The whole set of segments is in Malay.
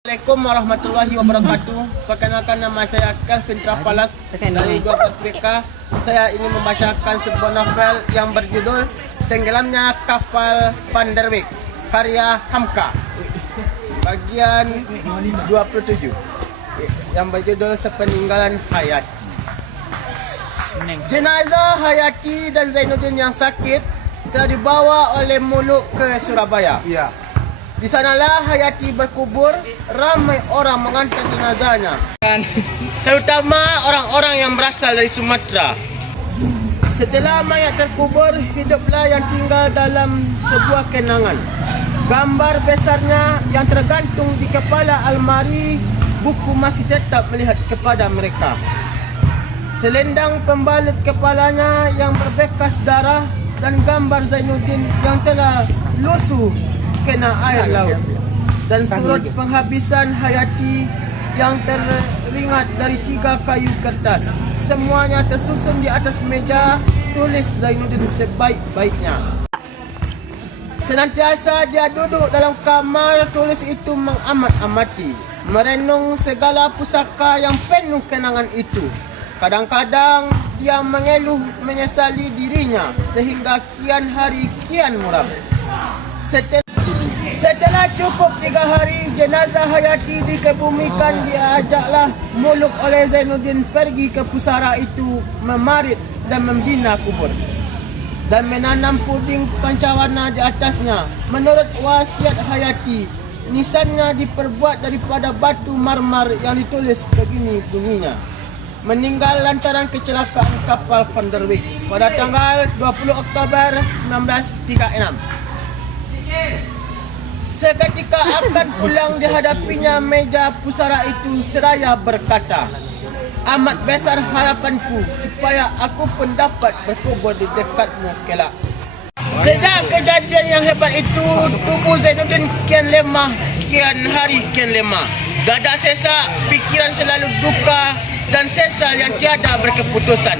Assalamualaikum warahmatullahi wabarakatuh. Perkenalkan, nama saya Kelvin Trapalas dari 12 BK. Saya ingin membacakan sebuah novel yang berjudul Tenggelamnya Kapal Van der Wijk, karya Hamka, bagian 27 yang berjudul Sepeninggalan Hayati. Jenazah Hayati dan Zainuddin yang sakit telah dibawa oleh Muluk ke Surabaya. Di sanalah Hayati berkubur. Ramai orang mengantar jenazahnya, terutama orang-orang yang berasal dari Sumatera. Setelah mayat terkubur, hiduplah yang tinggal dalam sebuah kenangan. Gambar besarnya yang tergantung di kepala almari buku masih tetap melihat kepada mereka. Selendang pembalut kepalanya yang berbekas darah dan gambar Zainuddin yang telah lusuh kena air laut, dan surut penghabisan Hayati yang teringat dari 3 kayu kertas. Semuanya tersusun di atas meja, tulis Zainuddin sebaik-baiknya. Senantiasa dia duduk dalam kamar, tulis itu mengamat-amati, merenung segala pusaka yang penuh kenangan itu. Kadang-kadang dia mengeluh menyesali dirinya sehingga kian hari kian muram. Setelah cukup 3 hari, jenazah Hayati dikebumikan. Diajaklah Muluk oleh Zainuddin pergi ke pusara itu, memarit dan membina kubur dan menanam puding pancawarna di atasnya. Menurut wasiat Hayati, nisannya diperbuat daripada batu marmar yang ditulis begini bunyinya: meninggal lantaran kecelakaan kapal Van der Wijk pada tanggal 20 Oktober 1936. Seketika akan pulang dihadapinya meja pusara itu seraya berkata, "Amat besar harapanku supaya aku pun dapat berkubur di dekatmu kelak." Sejak kejadian yang hebat itu, tubuh Zainuddin kian lemah, kian hari kian lemah. Dada sesak, pikiran selalu duka dan sesal yang tiada berkeputusan.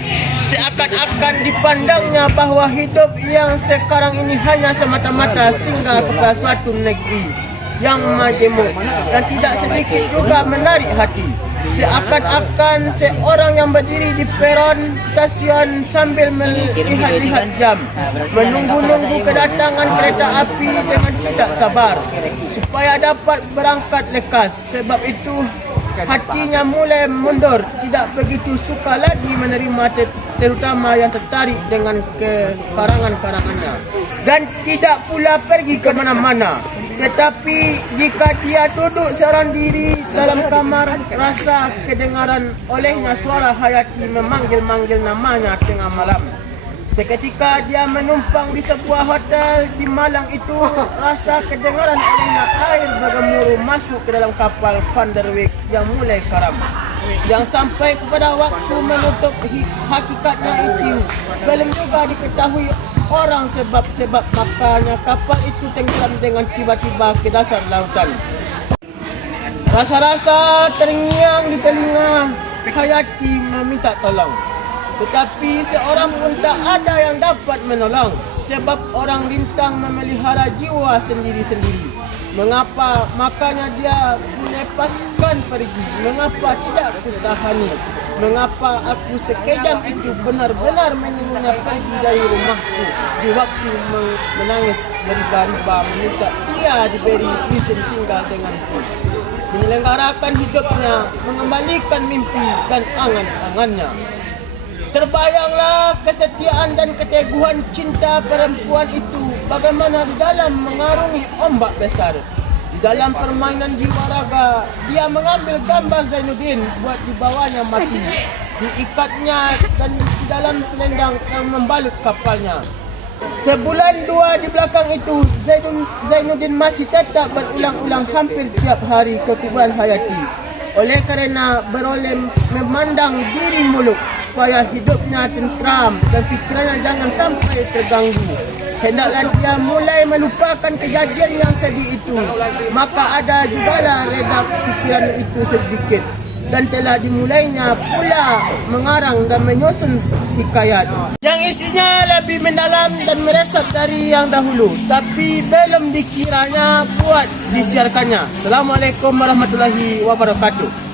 Seakan-akan dipandangnya bahawa hidup yang sekarang ini hanya semata-mata singgah kepada suatu negeri yang majemuk dan tidak sedikit juga menarik hati. Seakan-akan seorang yang berdiri di peron stasiun sambil melihat-lihat jam, menunggu-nunggu kedatangan kereta api dengan tidak sabar supaya dapat berangkat lekas. Sebab itu hatinya mulai mundur, tidak begitu suka lagi menerima terutama yang tertarik dengan karangan-karangannya, dan tidak pula pergi ke mana-mana. Tetapi jika dia duduk seorang diri dalam kamar, rasa kedengaran olehnya suara Hayati memanggil-manggil namanya tengah malam. Seketika dia menumpang di sebuah hotel di Malang itu, rasa kedengaran olehnya air bergemuruh masuk ke dalam kapal Van der Wijk yang mulai karam. Yang sampai kepada waktu menutup hakikatnya itu belum juga diketahui orang sebab-sebab makanya kapal itu tenggelam dengan tiba-tiba ke dasar lautan. Rasa-rasa terngiang di telinga Hayati meminta tolong. Tetapi seorang pun tak ada yang dapat menolong, sebab orang rintang memelihara jiwa sendiri-sendiri. Mengapa makanya dia melepaskan pergi? Mengapa tidak kutahani? Mengapa aku sekejam itu benar-benar menyuruhnya pergi dari rumahku di waktu menangis beriba-riba meminta ia diberi izin tinggal denganku, menyelenggarakan hidupnya, mengembalikan mimpi dan angan-angannya. Terbayanglah kesetiaan dan keteguhan cinta perempuan itu, bagaimana di dalam mengarungi ombak besar. Di dalam permainan jiwa raga, dia mengambil gambar Zainuddin buat dibawanya mati, diikatnya dan di dalam selendang yang membalut kapalnya. Sebulan 2 di belakang itu, Zainuddin masih tetap berulang-ulang hampir tiap hari ke kuburan Hayati. Oleh kerana beroleh memandang diri Muluk supaya hidupnya tentram dan fikirannya jangan sampai terganggu, hendaklah dia mulai melupakan kejadian yang sedih itu. Maka ada jugalah reda pikiran itu sedikit. dan telah dimulainya pula mengarang dan menyusun hikayat yang isinya lebih mendalam dan meresap dari yang dahulu, tapi belum dikiranya buat disiarkannya. Assalamualaikum warahmatullahi wabarakatuh.